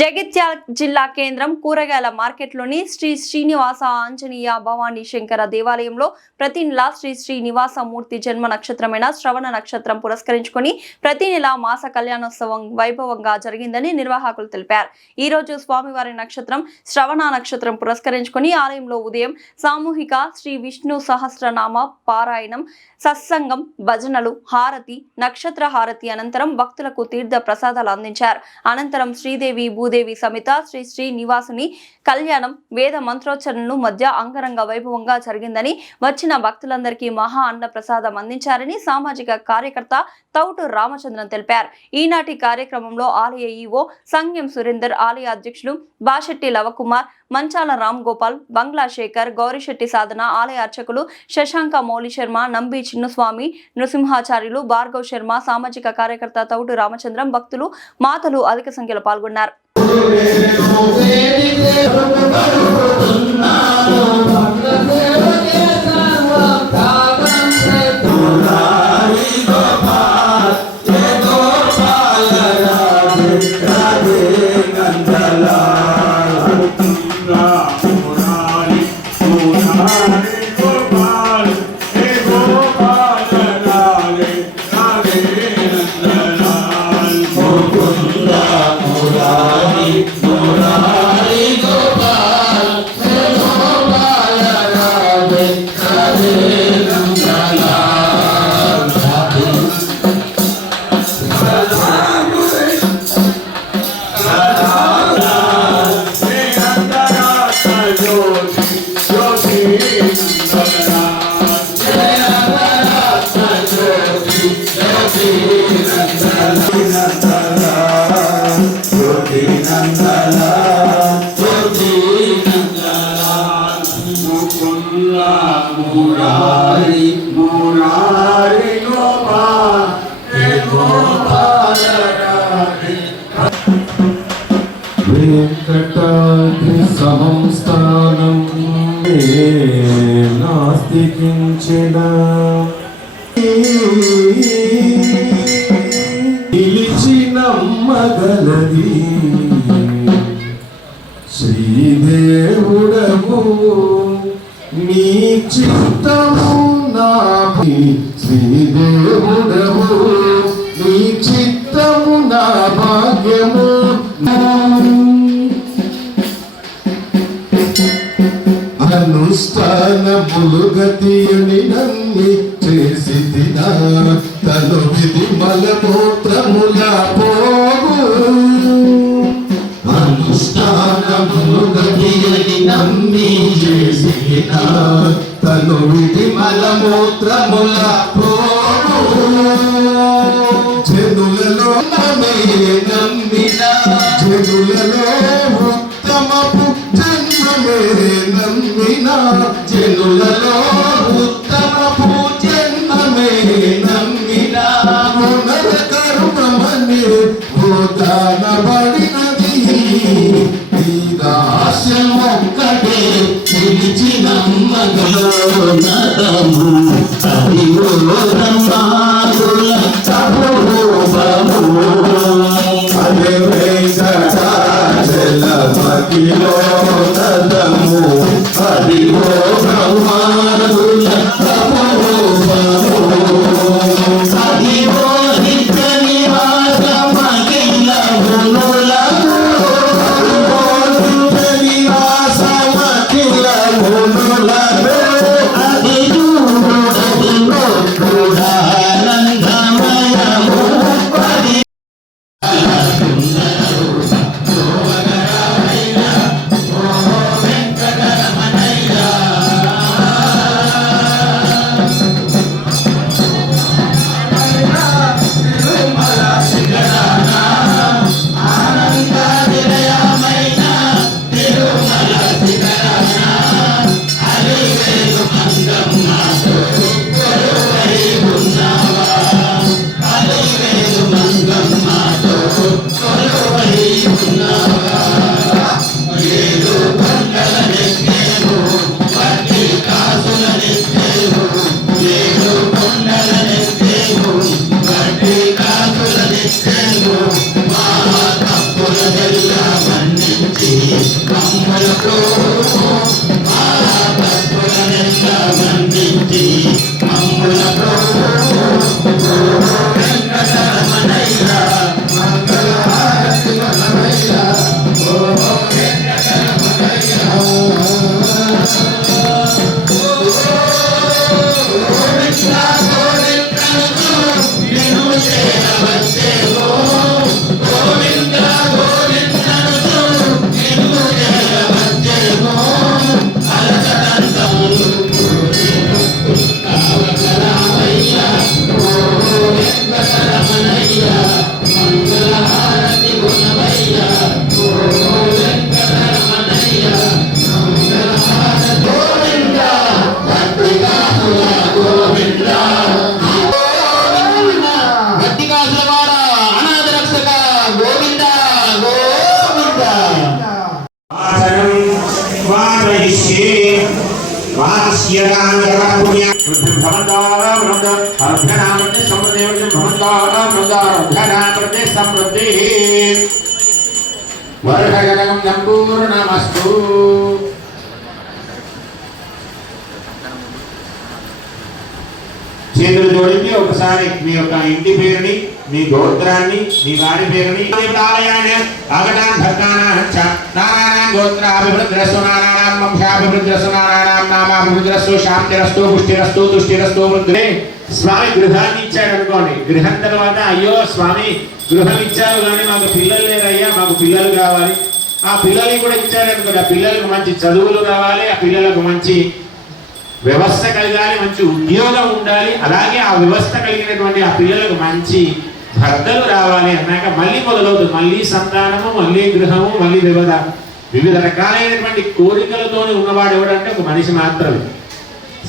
జగిత్యాల జిల్లా కేంద్రం కూరగాయల మార్కెట్లోని శ్రీ శ్రీనివాస ఆంజనేయ భవానీ శంకర దేవాలయంలో ప్రతి నెల శ్రీ శ్రీనివాస మూర్తి జన్మ నక్షత్రమైన శ్రవణ నక్షత్రం పురస్కరించుకొని ప్రతి నెల మాస కళ్యాణోత్సవం వైభవంగా జరిగిందని నిర్వాహకులు తెలిపారు. ఈ రోజు స్వామివారి నక్షత్రం శ్రవణ నక్షత్రం పురస్కరించుకొని ఆలయంలో ఉదయం సామూహిక శ్రీ విష్ణు సహస్రనామ పారాయణం, సత్సంగం, భజనలు, హారతి, నక్షత్ర హారతి అనంతరం భక్తులకు తీర్థ ప్రసాదాలు అందించారు. అనంతరం శ్రీదేవి భూదేవి సమేత శ్రీ శ్రీనివాసుని కళ్యాణం వేద మంత్రోచ్చరణలు మధ్య అంగరంగ వైభవంగా జరిగిందని, వచ్చిన భక్తులందరికీ మహా అన్న ప్రసాదం అందించారని సామాజిక కార్యకర్త తౌటు రామచంద్రన్ తెలిపారు. ఈనాటి కార్యక్రమంలో ఆలయ ఈవో సంగ్యం సురేందర్, ఆలయ అధ్యక్షులు బాషెట్టి లవకుమార్, మంచాల రామ్ గోపాల్, బంగ్లా శేఖర్, గౌరిశెట్టి సాధన, ఆలయ అర్చకులు శశాంక మౌలి శర్మ, నంబి చిన్నుస్వామి, నృసింహాచార్యులు, భార్గవ్ శర్మ, సామాజిక కార్యకర్త తౌటు రామచంద్రం, భక్తులు, మాతలు అధిక సంఖ్యలో పాల్గొన్నారు. సమస్తానం నాస్తికించిన నిలిచినమ్మగలది శ్రీదేవుడము నీ చిత్తము నాపై, శ్రీదేవుడము నీ చిత్తము నా భాగ్యము. అనుష్ఠానములు గతియని నమ్మి చేసి తినా తను విధి మలమూత్రముల పోగు. అనుష్ఠానములు గతియని నమ్మి చేసి తినా తను విధి మలమూత్రముల పోగు. జనులలో నమ్మిన జనులలో ఉత్తమపు జన్మమే నమ్మిన జనులలో ఉత్తమపు జన్మమే నమ్మిన పునర్కర్మమని భూతానబడినది ఈ దాస్యం ఒక్కటే నిలిచినమ్మగలో నరము అదిగో బ్రహ్మాదుల తపోబము అదే జలమతిలో నదము అదిగో బ్రహ్మాదుల తపోబము అదిగో నిత్య నివాసమఖిల గుణులకు నిత్య నివాసమఖిల గుణులకు అదిగో వర్షగణం సంపూర్ణమస్తు. చేతులు జోడించి ఒకసారి మీ యొక్క ఇంటి పేరుని, మీ గోత్రాన్ని, మీ వారి పేరుని శాంతిరస్తు పుష్టిరస్తు తుష్టిరస్తు వృద్ధి. స్వామి గృహాన్ని ఇచ్చాడు అనుకోండి, గృహం తర్వాత అయ్యో స్వామి గృహం ఇచ్చారు కానీ మాకు పిల్లలు లేరయ్యా, మాకు పిల్లలు కావాలి. ఆ పిల్లలకి కూడా ఇచ్చాడు అనుకోండి, ఆ పిల్లలకు మంచి చదువులు కావాలి, ఆ పిల్లలకు మంచి వ్యవస్థ కలగాలి, మంచి ఉద్యోగం ఉండాలి, అలాగే ఆ వ్యవస్థ కలిగినటువంటి ఆ పిల్లలకు మంచి భర్తలు రావాలి అన్నాక మళ్ళీ మొదలవుతుంది. మళ్ళీ సంతానము, మళ్ళీ గృహము, మళ్ళీ వివిధ రకాలైనటువంటి కోరికలతో ఉన్నవాడు ఎవడంటే ఒక మనిషి మాత్రమే.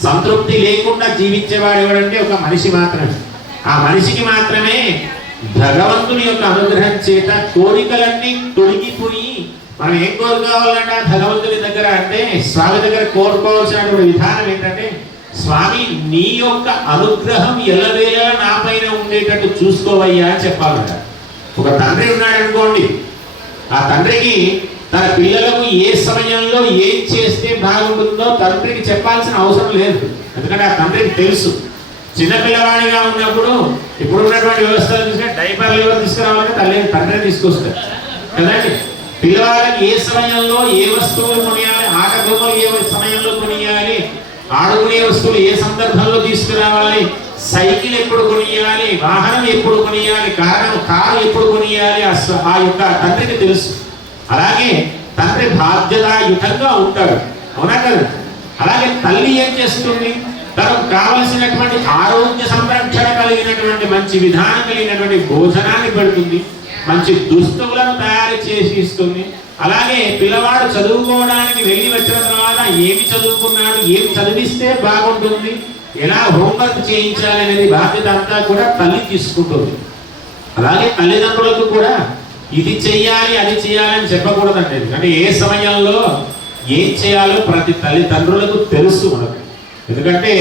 సంతృప్తి లేకుండా జీవించేవాడు ఎవడంటే ఒక మనిషి మాత్రమే. ఆ మనిషికి మాత్రమే భగవంతుని యొక్క అనుగ్రహం చేత కోరికలన్నీ తొలగిపోయి మనం ఏం కోరుకోవాలంటే భగవంతుని దగ్గర అంటే స్వామి దగ్గర కోరుకోవాల్సినటువంటి విధానం ఏంటంటే, స్వామి నీ యొక్క అనుగ్రహం ఎల్లవేళలా నా పైన ఉండేటట్టు చూసుకోవయ్యా అని చెప్పాలంట. ఒక తండ్రి ఉన్నాడు అనుకోండి, ఆ తండ్రికి తన పిల్లలకు ఏ సమయంలో ఏం చేస్తే బాగుంటుందో తండ్రికి చెప్పాల్సిన అవసరం లేదు. ఎందుకంటే ఆ తండ్రికి తెలుసు. చిన్నపిల్లవాడిగా ఉన్నప్పుడు ఇప్పుడు ఉన్నటువంటి వ్యవస్థలు చూస్తే డైపర్లు ఎవరు తీసుకురావాలంటే తండ్రి తీసుకొస్తారు కదండి. పిల్లవాళ్ళకి ఏ సమయంలో ఏ వస్తువులు కొనియాలి, ఆట బొమ్మలు ఏ సమయంలో కొనియాలి, ఆడుకునే వస్తువులు ఏ సందర్భంలో తీసుకురావాలి, సైకిల్ ఎప్పుడు కొనియాలి, వాహనం ఎప్పుడు కొనియాలి, కారు ఎప్పుడు కొనియాలి, ఆ యొక్క తండ్రికి తెలుసు. అలాగే తండ్రి బాధ్యతాయుతంగా ఉంటాడు, అవునా కదా. అలాగే తల్లి ఏం చేస్తుంది, తనకు కావలసినటువంటి ఆరోగ్య సంరక్షణ కలిగినటువంటి మంచి విధానం కలిగినటువంటి భోజనాన్ని పెడుతుంది, మంచి దుస్తువులను తయారు చేసి ఇస్తుంది. అలాగే పిల్లవాడు చదువుకోవడానికి వెళ్ళి వచ్చిన తర్వాత ఏమి చదువుకున్నాడు, ఏమి చదివిస్తే బాగుంటుంది, ఎలా హోంవర్క్ చేయించాలి అనేది బాధ్యత అంతా కూడా తల్లి తీసుకుంటుంది. అలాగే తల్లిదండ్రులకు కూడా ఇది చెయ్యాలి అది చేయాలని చెప్పకూడదండి. అంటే ఏ సమయంలో ఏం చేయాలో ప్రతి తల్లిదండ్రులకు తెలుసు మనకు. ఎందుకంటే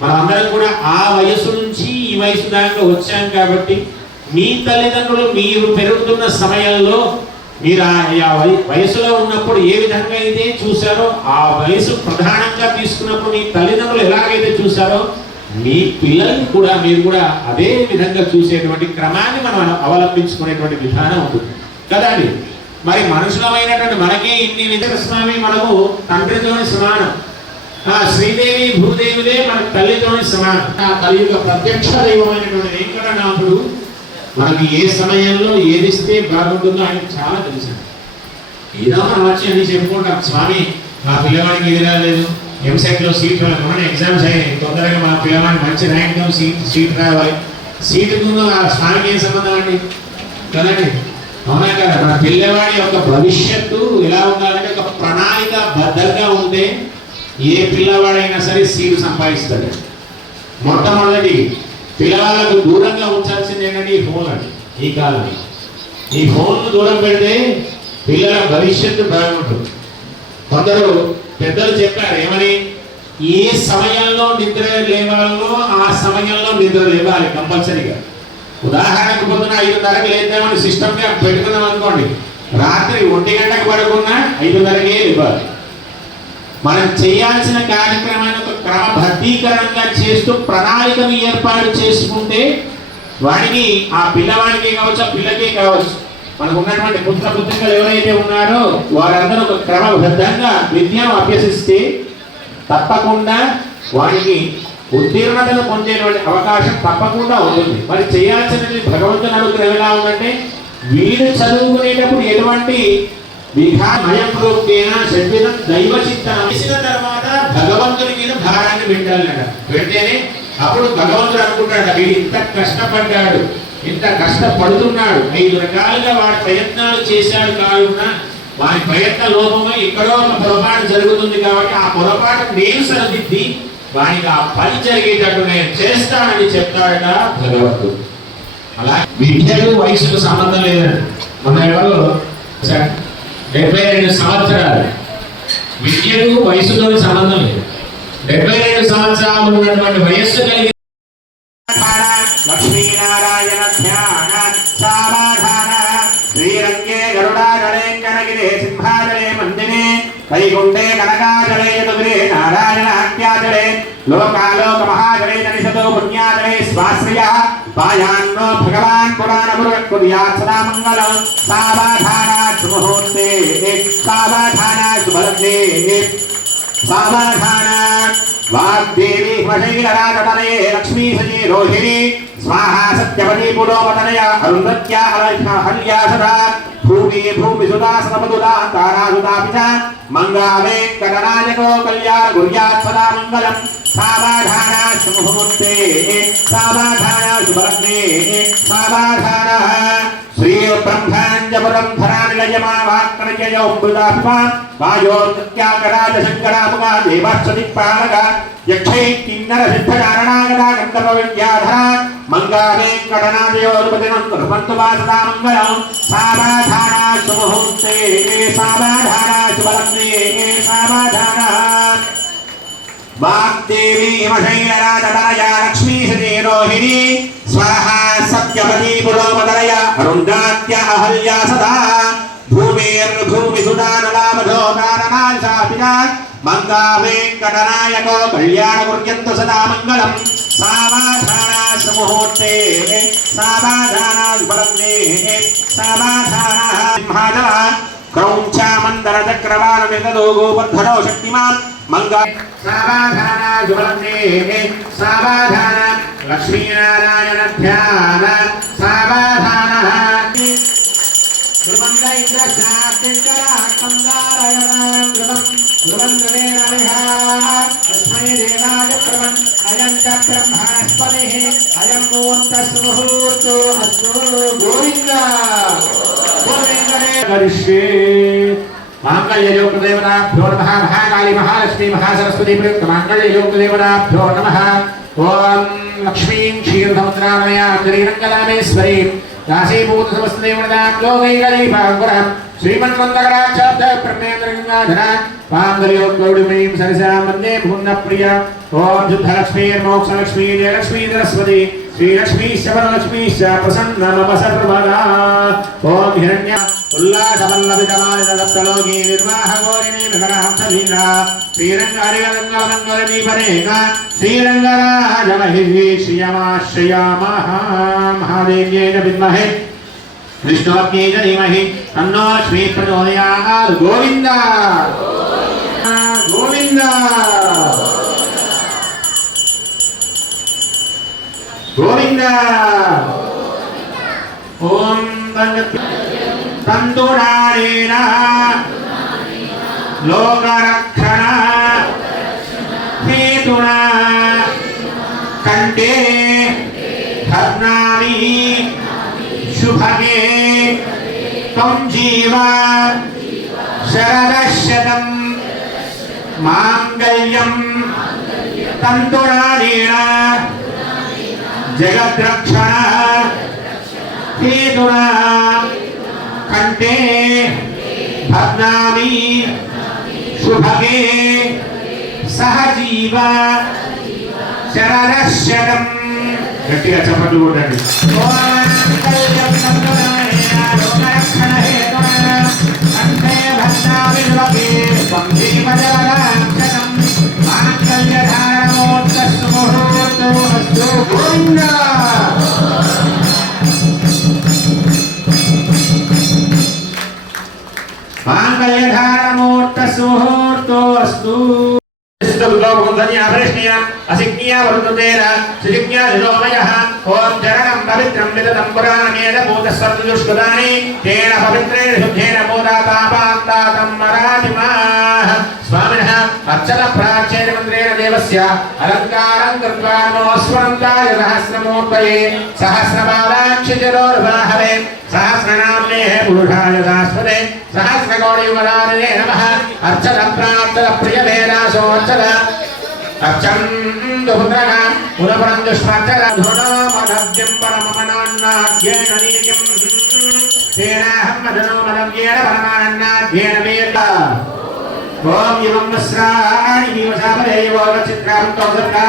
మనమందరం కూడా ఆ వయసు నుంచి ఈ వయసు దాకా వచ్చాం కాబట్టి మీ తల్లిదండ్రులు మీరు పెరుగుతున్న సమయంలో మీరు ఆ వయసులో ఉన్నప్పుడు ఏ విధంగా అయితే చూశారో, ఆ వయసు ప్రధానంగా తీసుకున్నప్పుడు మీ తల్లిదండ్రులు ఎలాగైతే చూశారో మీ పిల్లల్ని కూడా మీరు కూడా అదే విధంగా చూసేటువంటి క్రమాన్ని మనం అవలంబించుకునేటువంటి విధానం ఉంటుంది కదండి. మరి మనుషులమైనటువంటి మనకే ఇన్ని విధంగా స్వామి మనకు తండ్రితోని సమానం, శ్రీదేవి భూదేవులే మన తల్లితోని సమానం. ఆ తల్లి యొక్క ప్రత్యక్ష దైవమైనటువంటి వెంకటనాథుడు మనకి ఏ సమయంలో ఏది ఇస్తే బాగుంటుందో ఆయనకు చాలా తెలుసు. ఏదో మనం వచ్చి అన్ని చెప్పుకుంటాం, స్వామి మా పిల్లవాడికి ఇది రాలేదు, ఎంసెట్లో సీట్ రావాలి, ఎగ్జామ్స్ అయినాయి, తొందరగా మా పిల్లవాడికి మంచి ర్యాంక్తో సీట్ రావాలి. సీటుకు ఆ స్వామికి ఏం సంబంధం అండి కదండి, అవునా కదా. మన పిల్లవాడి యొక్క భవిష్యత్తు ఎలా ఉండాలంటే ఒక ప్రణాళిక బద్ధంగా ఉంటే ఏ పిల్లవాడైనా సరే సీటు సంపాదిస్తాడు. మొట్టమొదటి పిల్లవాళ్ళకు దూరంగా ఉంచాల్సింది ఏంటంటే ఈ ఫోన్ అండి. ఈ కాలం ఈ ఫోన్ను దూరం పెడితే పిల్లల భవిష్యత్తు బాగుంటుంది. కొందరు పెద్దలు చెప్పారు ఏమని, ఏ సమయంలో నిద్ర లేవాలో ఆ సమయంలో నిద్ర లేవాలి కంపల్సరీగా. ఉదాహరణకు పొద్దున 5:30కి లేద్దామని సిస్టమ్గా పెట్టుకున్నాం అనుకోండి, రాత్రి 1 గంటకు పడుకున్నా 5:30కే లేవాలి. మనం చేయాల్సిన కార్యక్రమాన్ని ఒక క్రమబద్ధీకరణగా చేస్తూ ప్రణాళికను ఏర్పాటు చేసుకుంటే వాడికి ఆ పిల్లవాడికి కావచ్చు, ఆ పిల్లకే కావచ్చు, మనకు ఉన్నటువంటి పుత్రులు ఎవరైతే ఉన్నారో వారందరూ ఒక క్రమబద్ధంగా విద్యను అభ్యసిస్తే తప్పకుండా వాడికి ఉత్తీర్ణతను పొందేటువంటి అవకాశం తప్పకుండా ఉంటుంది. మరి చేయాల్సినది భగవంతుని అనుగ్రహం ఎలా ఉందంటే, వీడు చదువుకునేటప్పుడు ఎటువంటి దైవ చింతన చేసిన తర్వాత భగవంతుని మీద భారాన్ని పెట్టాలట. పెడితేనే అప్పుడు భగవంతుడు అనుకుంటాడు వీడు ఇంత కష్టపడ్డాడు, ఇంత కష్టపడుతున్నాడు, 5 రకాలుగా వాడి ప్రయత్నాలు చేశాడు కాకుండా వాడి ప్రయత్న లోపమై ఎక్కడో ఒక పొరపాటు జరుగుతుంది కాబట్టి ఆ పొరపాటు నేను సరిదిద్ది వానికి ఆ పని జరిగేటట్టు నేను చేస్తానని చెప్తాడట భగవంతుడు. అలా విద్యకు వయసుకు సంబంధం లేదండి. మన ఎవరు 72 సంవత్సరాలు విద్యకు వయసుతో సంబంధం లేదు. 75 సంవత్సరాలు ఉన్నటువంటి వయస్సు కలిగిన లక్ష్మీనారాయణ ధ్యాన సామాధాన శ్రీరంగే గరుడాచలేంకరగిరే సింహాచలే మందిరే వైకుంఠే కనకాచలే యదుగ్రే నారాయణాఖ్యాచలే లోకాలోక మహాచలే తనిషతో పుణ్యాచలే స్వాశ్రయ పాయాన్నో భగవాన్ పురాణపురకుర్యాత్ సదా మంగళం సామాధాన శుభముహూర్తే సామాధాన శుభలగ్నే సామాధాన వాగ్దేవి హిమశైలరాజతనయే లక్ష్మీ సజీ రోహిణి స్వాహా సత్యవతి పురోపతనయ అరుంధత్యా హల్యా సదా భూమి భూమి సుదా సనపదులా తారాసుదాపి చ మంగాళే కటనాయకో కళ్యాణ గుర్యాత్ సదా మంగళం సామాధాన శుభముహూర్తే సామాధాన శుభలగ్నే సామాధాన శ్రీ బ్రహ్మాంజపురం ధరానిలయమావాక్కనజయోమృతాభిమా వాయోత్యాకరాజ శంకరాముగా దేవాశ్వదిక్పాలక యక్షై కిన్నర సిద్ధకారణాగదా గంధర్వ విద్యాధర మంగాళే కటనాదయోరుపతినంతు వాసదా మంగళం సామాధాన శుభముహూర్తే సామాధాన శుభలగ్నే సామాధాన వాగ్దేవి హిమశైలరాజతనయ లక్ష్మీ సజీ రోహిణి స్వాహా సత్యవతి పురోపతనయ అరుంధాత్య అహల్యా సదా భూమిర్భూమి సుదానలామధో కారణాశాపిన మంగాళే కటనాయకో కళ్యాణ గుర్యంతు సదా మంగళం సామాధాన శుభముహూర్తే సామాధాన శుభలగ్నే సామాధాన సింహాచల క్రౌంచామందర చక్రవాల విగదో గోవర్ధనో శక్తిమాన్ మంగళ సామాధాన శుభలగ్నే సామాధాన లక్ష్మీనారాయణ ధ్యాన సామాధాన ధ్రువంద ఇంద్ర శాస్త్రికరాకందారయణం ధ్రువంద్రేణ తస్మై దేవాయ ప్రవన్ అయం చ బ్రహ్మాస్పతిః అయం ముహూర్తస్ముహూర్తో అస్తు గోవింద కరిష్యే మాంగళ్యయోగదేవతాభ్యో నమః మహాకాళీ మహాలక్ష్మీ మహాసరస్వతీ ప్రయుక్త మాంగళ్యయోగదేవతాభ్యో నమః ఓం లక్ష్మీం క్షీరసముద్రామయాం శ్రీరంగదామేశ్వరీం దాసీభూత సమస్తదేవతాం లోకైకదీపాంకురాం శ్రీమన్మందకటాక్షాబ్ద బ్రహ్మేంద్రగంగాధర పాంగళ్యోగౌడిమయీం సరసాం వందే భువనప్రియ ఓం శుద్ధలక్ష్మీర్మోక్షలక్ష్మీ జయలక్ష్మీ సరస్వతి శ్రీలక్ష్మీ శవరలక్ష్మీ ప్రసన్న మమ సర్వదా ఓం హిరణ్య ఉల్లాసవల్లభితమాలితలోకీ నిర్వాహగోరిణీ వికరాంశలీలా శ్రీరంగారిగలంగమంగళదీపరేణ శ్రీరంగరాజమహిషి శ్రియమాశ్రయామః మహాదేవ్యై చ విద్మహే విష్ణుపత్న్యై చ ధీమహి తన్నో లక్ష్మీ ప్రచోదయాత్ గోవింద గోవింద గోవింద ఓం తంతుడారేణ లోకరక్షణ హేతునా కంటే భగ్నామి శుభగే త్వం జీవ శరదశతం మాంగళ్యం తంతుడారేణ జగద్రక్షణ హేతునా కంటే భగ్నామి శుభగే సహజీవ శరదశతం గట్టిగా చప్పట్లు కొట్టండి మాంగళ్యధారణమూర్తసుముహూర్తో అస్తు ఓం చరణం పవిత్రం విదతం పురాణేన భూతస్వర్గదుష్కృతాని తేన పవిత్రేణ శుద్ధేన భూతాపాపాంతాతం మరాజిమాః స్వామినః అర్చన ప్రాచ్యేన మంత్రేణ దేవస్య అలంకారం కృత్వా నమస్వరంతాయ సహస్రమూర్తయే సహస్రపాదాక్షిజరోర్వాహవే సహస్రనామ్నే పురుషాయ దాస్పదే సహస్రగౌరీవరానే నమః అర్చన ప్రార్థన ప్రియవేదాసో అర్చన అర్చం దుఃఖన పునః దుష్మర్చన ధునోమధవ్యం పరమమనాన్నాద్యేన నీర్యం తేనాహం మదనో మదవ్యేన పరమానన్నాద్యేన వేద ఓం యం నస్రాణి వివసామదేవో చిత్రాంతో సర్గా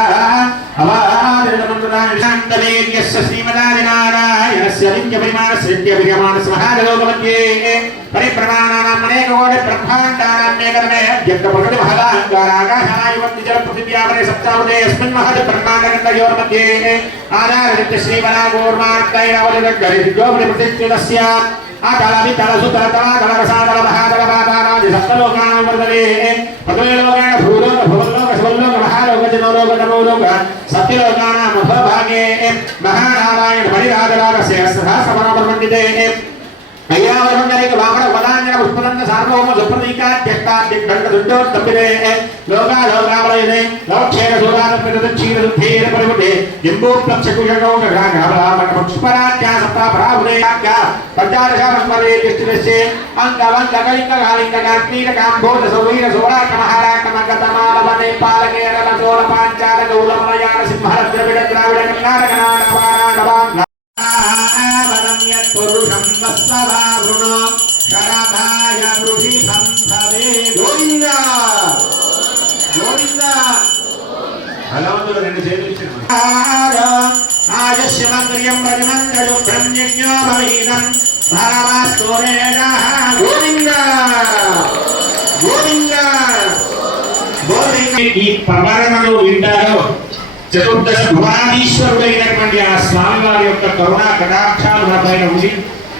అవాదిరమంతుదాని శాంతలేన్యస్య శ్రీమదాదినారాయణస్య నిత్య పరిమాణస్య నిత్య విద్యమానస్ మహాలోకమధ్యే పరిప్రమాణానాం అనేకకోటి బ్రహ్మాండానాం ఏకమే అద్యక్త ప్రకృతి మహదాహంకారాకాశానాయువంతి జల పృథివ్యాపరే సప్తావృతే యస్మిన్ మహద్ బ్రహ్మాండగండయోర్मध्ये ఆధారనిత్య శ్రీమదాగోర్మార్తైరవలిగరి సిద్ధోపరి ప్రతిష్ఠితస్య ఆకాలవి తలసు తలతమ తలరసాదల మహాదల పాదానాది సప్తలోకానాం వర్తతే పదవేలోకేణ భూలోక భువల్లోక శువల్లోక మహాలోక జనోలోక తమోలోక సత్యలోకానాం అధోభాగే మహానారాయణ పరిరాజరాజస్య సహస్రపరమపండితే అయ్యావరంగరేక వామన వదాంజన పుష్పదంత సార్వభౌమ సుప్రతీకాధ్యష్టాధ్యక్షండ దుడ్డోత్తపితే లోకాలోకావలయనే లోక్షేణ సూరానపిత క్షీరదుద్ధేన పరిముటే జంబూప్లక్షకుషగౌడరాఘవరామణ పుష్పరాధ్యాసప్రాభరాభురేయాఖ్య పంచాదశామస్మరే తిష్ఠితస్యే అంగవంగకలింగకాలింగకాక్రీడకాంభోజ సౌవీర సౌరాకమహారాకమగతమాలవనే పాలకేరళ చోళ పాంచాల గౌళమలయాన సింహరద్రవిడ ద్రావిడ కర్ణాటక నాటకవారాణవాంగ పురుషం వత్సవావృణో శరభాయ వృషి సంభవే గోవింద గోవింద భగవంతుడు రెండు చేతులు ఇచ్చిన ఆజస్యమగ్ర్యం ప్రతిమంగళం బ్రహ్మజ్ఞో భవీనం భరవాస్తోరేణ గోవింద గోవింద గోవింద ఈ ప్రవరణలు వింటారో చతుర్దశ భువనాధీశ్వరుడైనటువంటి ఆ స్వామివారి యొక్క కరుణా కటాక్షాలు మన పైన ఉండి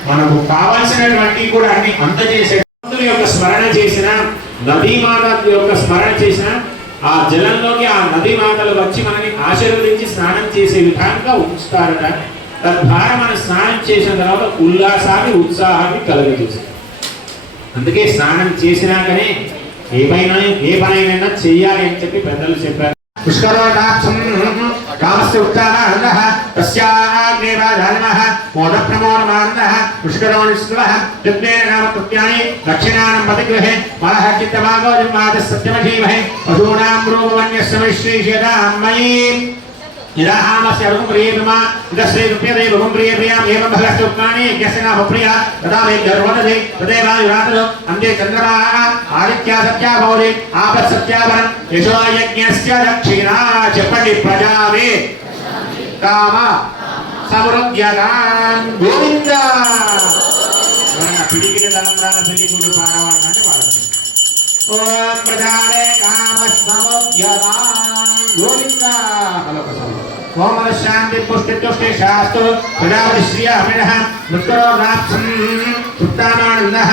మనకు కావాల్సినటువంటి కూడా అన్ని అందజేసే భక్తుల యొక్క స్మరణ చేసిన నదీమాత యొక్క స్మరణ చేసిన ఆ జలంలోకి ఆ నదీ మాతలు వచ్చి మనని ఆశీర్వదించి స్నానం చేసే విధానంగా ఉంచుతారట. తద్వారా మనం స్నానం చేసిన తర్వాత ఉల్లాసాన్ని ఉత్సాహాన్ని కలుగజేస్తారు. అందుకే స్నానం చేసినాకనే ఏ పనైనా చెయ్యాలి అని చెప్పి పెద్దలు చెప్పారు. పుష్కరోటాక్షం కామస్య ఉత్తానః తస్యాగ్నేవాధానః మోదప్రమోదమానః పుష్కరోనిస్వః యజ్ఞేన నామకృత్యాని దక్షిణానం పతిగృహే మనః చిత్తమాగోజమాద సత్యమధీమహే పశూనాం రూపవన్యస్య శ్రీషేదామయీ ఇదాహామస్య అరుం ప్రియమా ఇదశ్రీ రుప్యదే బహుం ప్రియాం ఏవం భగస్య ఉత్మాని యస్య నామ ప్రియ తదా మే గర్వదదే తదేవాయురాతదో అందే చంద్రమా ఆదిత్య సత్యా భవతి ఆపత్ సత్యావరం యశో యజ్ఞస్య దక్షిణా చెప్పండి ప్రజావే కామ సమృద్ధ్యదాం గోవింద పిడికిన దండాల పెళ్లి గుడి పాడవాలంటే పాడచ్చు. ఓం ప్రజావే కామ సమృద్ధ్యదాం గోవింద. ఓం శాంతి పుష్టి తుష్టి శాస్తు ప్రజాపతి శ్రియ అమినః మృత్కరో నాప్సం సుప్తామానందః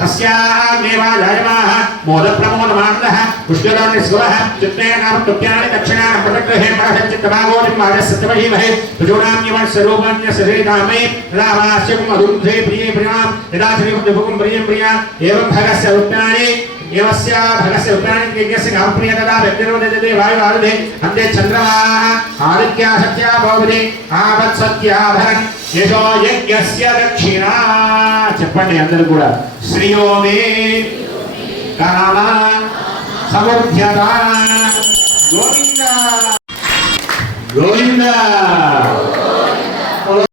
తస్యాగ్నేవాజాయమాః మోదప్రమోదమానందః పుష్కరోనిస్వః చిత్తేన నామకృత్యాని దక్షిణానం పదగృహే మనః చిత్తమాగోజం సత్యమహీమహే ప్రజోనాం స్వరూపన్యస్య శ్రీరామే రామాస్యం మధుంధే ప్రియే ప్రియాం యదా శ్రీముఖం ప్రియం ప్రియా ఏవం భగస్య ఉత్తాని ఏవస్య భగస్య ఉత్తాని యజ్ఞస్య కామప్రియ తదా వ్యక్తిరోదతే వాయువారుదే అంతే చంద్రమాః ఆదిత్య సత్యా భవతి ఆపత్ సత్యాభరన్ యశో యజ్ఞస్య దక్షిణా. చెప్పండి అందరూ కూడా. శ్రియో మే కామ సమృద్ధ్యత గోవింద గోవింద.